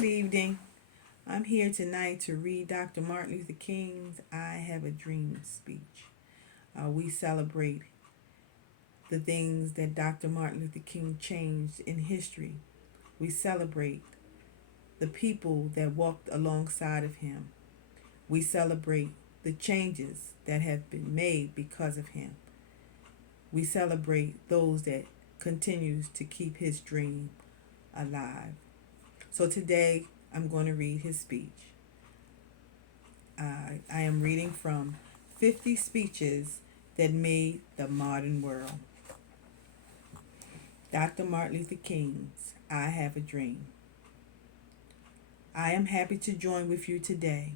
Good evening. I'm here tonight to read Dr. Martin Luther King's I Have a Dream speech. We celebrate the things that Dr. Martin Luther King changed in history. We celebrate the people that walked alongside of him. We celebrate the changes that have been made because of him. We celebrate those that continues to keep his dream alive. So today I'm going to read his speech. I am reading from 50 Speeches That Made the Modern World. Dr. Martin Luther King's I Have a Dream. I am happy to join with you today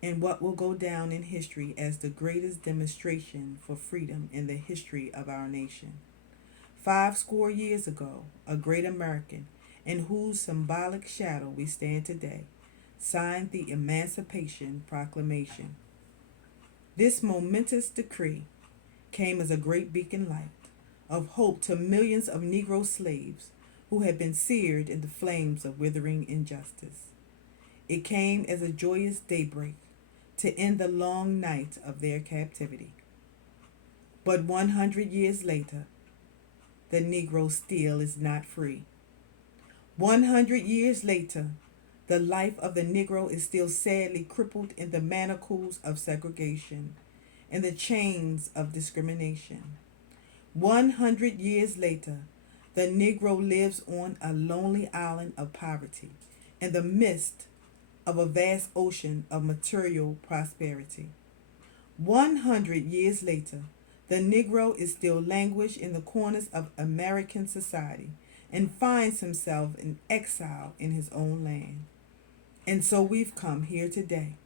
in what will go down in history as the greatest demonstration for freedom in the history of our nation. 50 years ago, a great American, in whose symbolic shadow we stand today, signed the Emancipation Proclamation. This momentous decree came as a great beacon light of hope to millions of Negro slaves who had been seared in the flames of withering injustice. It came as a joyous daybreak to end the long night of their captivity. But 100 years later, the Negro still is not free. 100 years later, the life of the Negro is still sadly crippled in the manacles of segregation and the chains of discrimination. 100 years later, the Negro lives on a lonely island of poverty in the midst of a vast ocean of material prosperity. 100 years later, the Negro is still languished in the corners of American society and finds himself in exile in his own land. And so we've come here today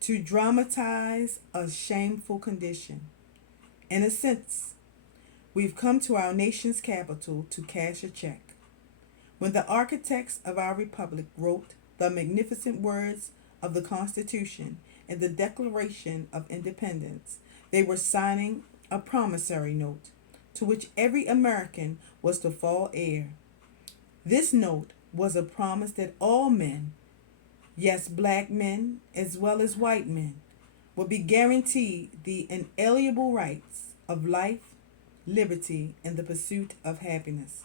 to dramatize a shameful condition. In a sense, we've come to our nation's capital to cash a check. When the architects of our republic wrote the magnificent words of the Constitution and the Declaration of Independence, they were signing a promissory note to which every American was to fall heir. This note was a promise that all men, yes, black men as well as white men, would be guaranteed the inalienable rights of life, liberty, and the pursuit of happiness.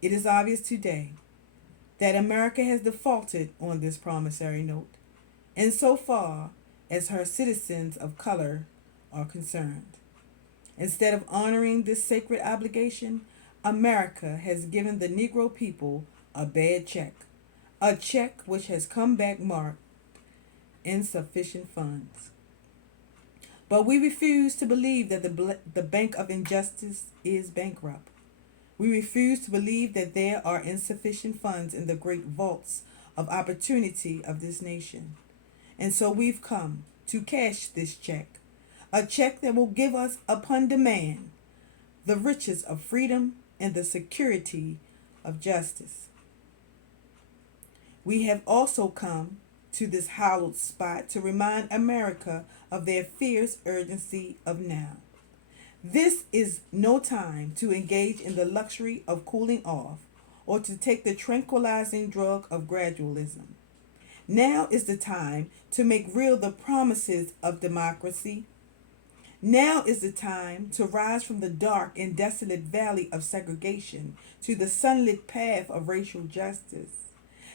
It is obvious today that America has defaulted on this promissory note, insofar as her citizens of color are concerned. Instead of honoring this sacred obligation, America has given the Negro people a bad check, a check which has come back marked insufficient funds. But we refuse to believe that the Bank of Injustice is bankrupt. We refuse to believe that there are insufficient funds in the great vaults of opportunity of this nation. And so we've come to cash this check, a check that will give us upon demand the riches of freedom and the security of justice. We have also come to this hallowed spot to remind America of their fierce urgency of now. This is no time to engage in the luxury of cooling off or to take the tranquilizing drug of gradualism. Now is the time to make real the promises of democracy. Now is the time to rise from the dark and desolate valley of segregation to the sunlit path of racial justice.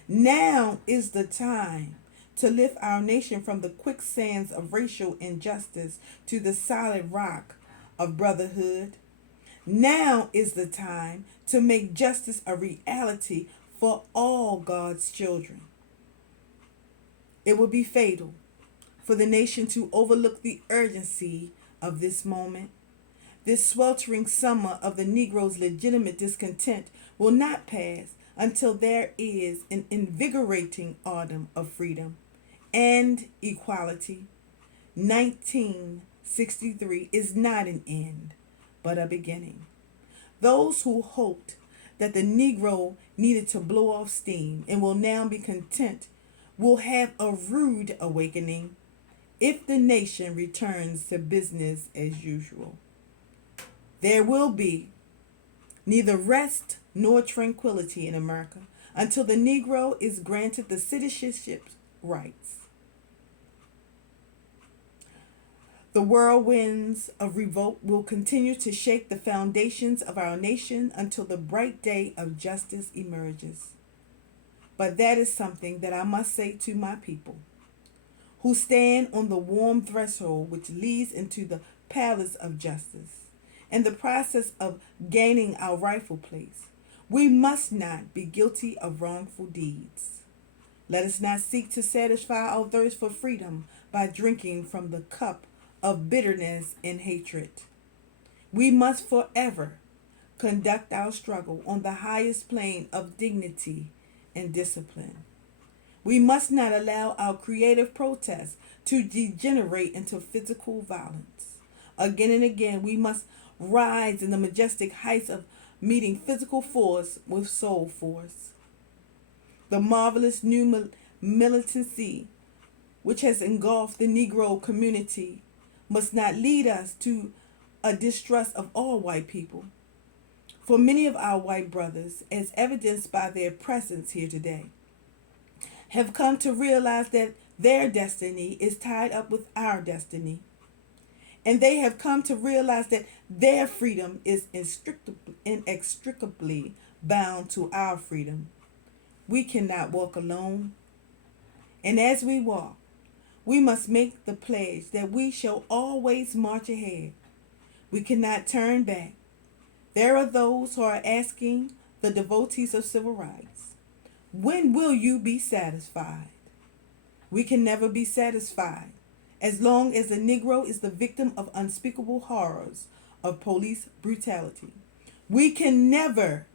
Now is the time to lift our nation from the quicksands of racial injustice to the solid rock of brotherhood. Now is the time to make justice a reality for all God's children. It would be fatal for the nation to overlook the urgency of this moment. This sweltering summer of the Negro's legitimate discontent will not pass until there is an invigorating autumn of freedom and equality. 1963 is not an end, but a beginning. Those who hoped that the Negro needed to blow off steam and will now be content will have a rude awakening if the nation returns to business as usual. There will be neither rest nor tranquility in America until the Negro is granted the citizenship rights. The whirlwinds of revolt will continue to shake the foundations of our nation until the bright day of justice emerges. But that is something that I must say to my people, who stand on the warm threshold which leads into the palace of justice, in the process of gaining our rightful place. We must not be guilty of wrongful deeds. Let us not seek to satisfy our thirst for freedom by drinking from the cup of bitterness and hatred. We must forever conduct our struggle on the highest plane of dignity and discipline. We must not allow our creative protests to degenerate into physical violence. Again and again, we must rise in the majestic heights of meeting physical force with soul force. The marvelous new militancy which has engulfed the Negro community must not lead us to a distrust of all white people. For many of our white brothers, as evidenced by their presence here today, have come to realize that their destiny is tied up with our destiny. And they have come to realize that their freedom is inextricably bound to our freedom. We cannot walk alone. And as we walk, we must make the pledge that we shall always march ahead. We cannot turn back. There are those who are asking the devotees of civil rights, when will you be satisfied? We can never be satisfied as long as the Negro is the victim of unspeakable horrors of police brutality. We can never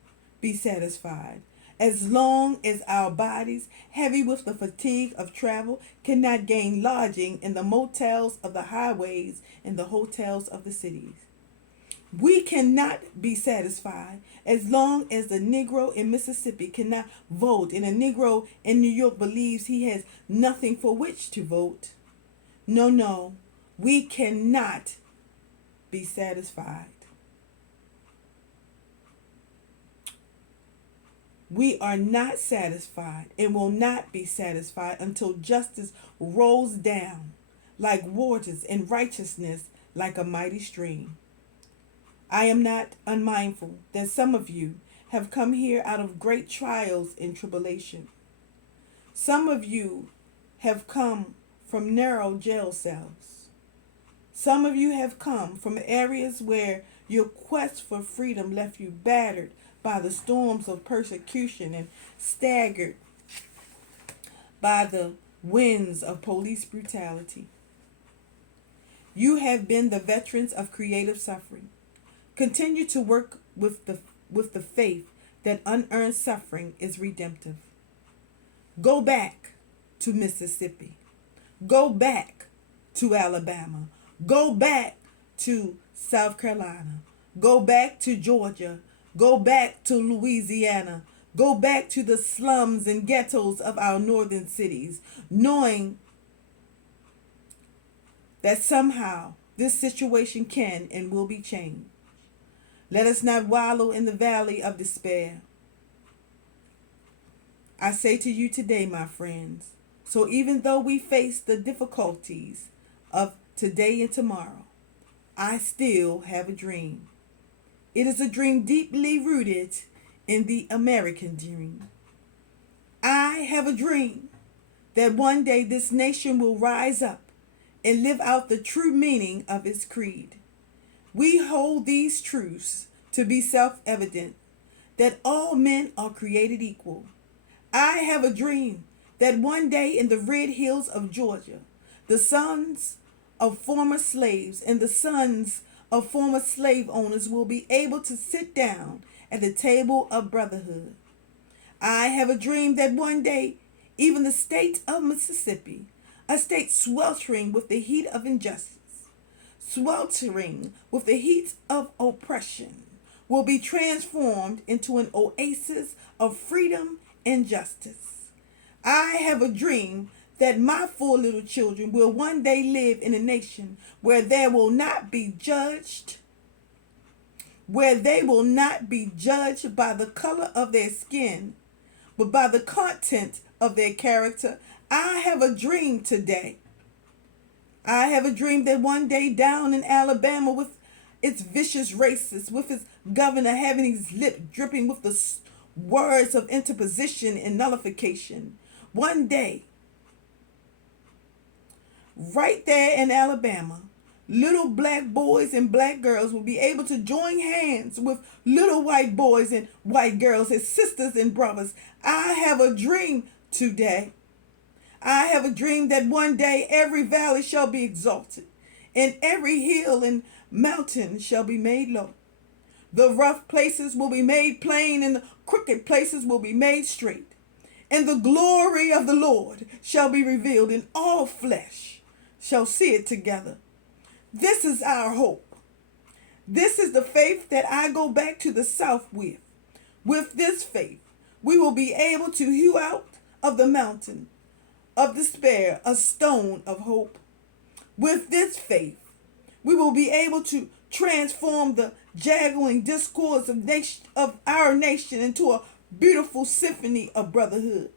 be satisfied as long as our bodies, heavy with the fatigue of travel, cannot gain lodging in the motels of the highways and the hotels of the cities. We cannot be satisfied as long as the Negro in Mississippi cannot vote and a Negro in New York believes he has nothing for which to vote. No, we cannot be satisfied. We are not satisfied and will not be satisfied until justice rolls down like waters and righteousness like a mighty stream. I am not unmindful that some of you have come here out of great trials and tribulation. Some of you have come from narrow jail cells. Some of you have come from areas where your quest for freedom left you battered by the storms of persecution and staggered by the winds of police brutality. You have been the veterans of creative suffering. Continue to work with the faith that unearned suffering is redemptive. Go back to Mississippi. Go back to Alabama. Go back to South Carolina. Go back to Georgia. Go back to Louisiana. Go back to the slums and ghettos of our northern cities, knowing that somehow this situation can and will be changed. Let us not wallow in the valley of despair. I say to you today, my friends, so even though we face the difficulties of today and tomorrow, I still have a dream. It is a dream deeply rooted in the American dream. I have a dream that one day this nation will rise up and live out the true meaning of its creed. We hold these truths to be self-evident, that all men are created equal. I have a dream that one day in the red hills of Georgia, the sons of former slaves and the sons of former slave owners will be able to sit down at the table of brotherhood. I have a dream that one day even the state of Mississippi, a state sweltering with the heat of injustice, sweltering with the heat of oppression, will be transformed into an oasis of freedom and justice. I have a dream that my 4 little children will one day live in a nation where they will not be judged, by the color of their skin, but by the content of their character. I have a dream today. I have a dream that one day down in Alabama, with its vicious racists, with its governor having his lip dripping with the words of interposition and nullification, one day, right there in Alabama, little black boys and black girls will be able to join hands with little white boys and white girls as sisters and brothers. I have a dream today. I have a dream that one day every valley shall be exalted, and every hill and mountain shall be made low. The rough places will be made plain, and the crooked places will be made straight. And the glory of the Lord shall be revealed, and all flesh shall see it together. This is our hope. This is the faith that I go back to the South with. With this faith, we will be able to hew out of the mountain of despair a stone of hope. With this faith, we will be able to transform the jaggling discords of our nation into a beautiful symphony of brotherhood.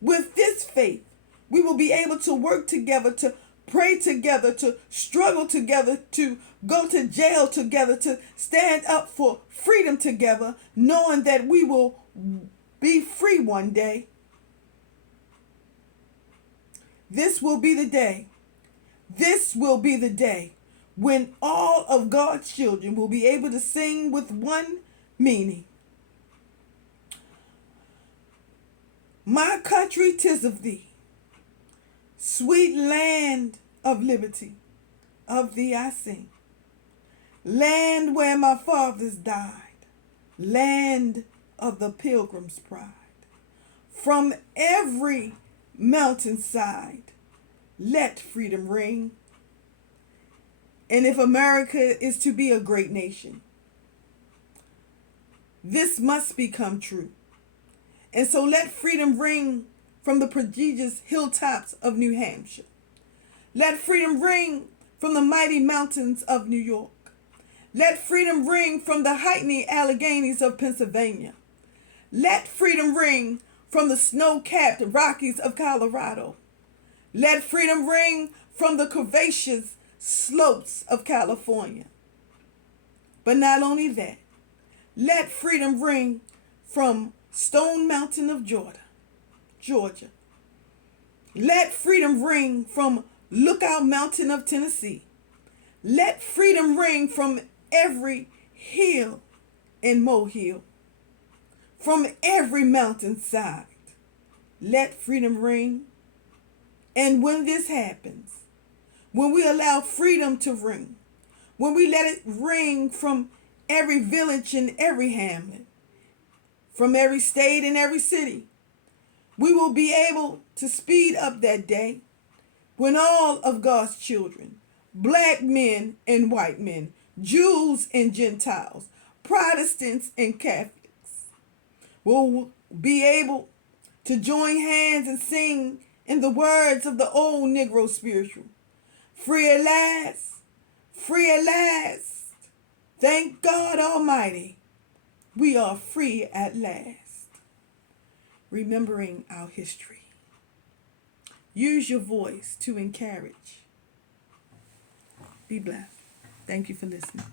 With this faith, we will be able to work together, to pray together, to struggle together, to go to jail together, to stand up for freedom together, knowing that we will be free one day. This will be the day. This will be the day when all of God's children will be able to sing with one meaning. My country, 'tis of thee, sweet land of liberty, of thee I sing. Land where my fathers died, land of the pilgrim's pride. From every mountainside, let freedom ring. And if America is to be a great nation, this must become true. And so let freedom ring from the prodigious hilltops of New Hampshire. Let freedom ring from the mighty mountains of New York. Let freedom ring from the heightening Alleghenies of Pennsylvania. Let freedom ring from the snow-capped Rockies of Colorado. Let freedom ring from the curvaceous slopes of California. But not only that, let freedom ring from Stone Mountain of Georgia. Let freedom ring from Lookout Mountain of Tennessee. Let freedom ring from every hill and molehill, from every mountainside. Let freedom ring. And when this happens, when we allow freedom to ring, when we let it ring from every village and every hamlet, from every state and every city, we will be able to speed up that day when all of God's children, black men and white men, Jews and Gentiles, Protestants and Catholics, will be able to join hands and sing in the words of the old Negro spiritual. Free at last, free at last. Thank God Almighty, we are free at last. Remembering our history. Use your voice to encourage. Be blessed. Thank you for listening.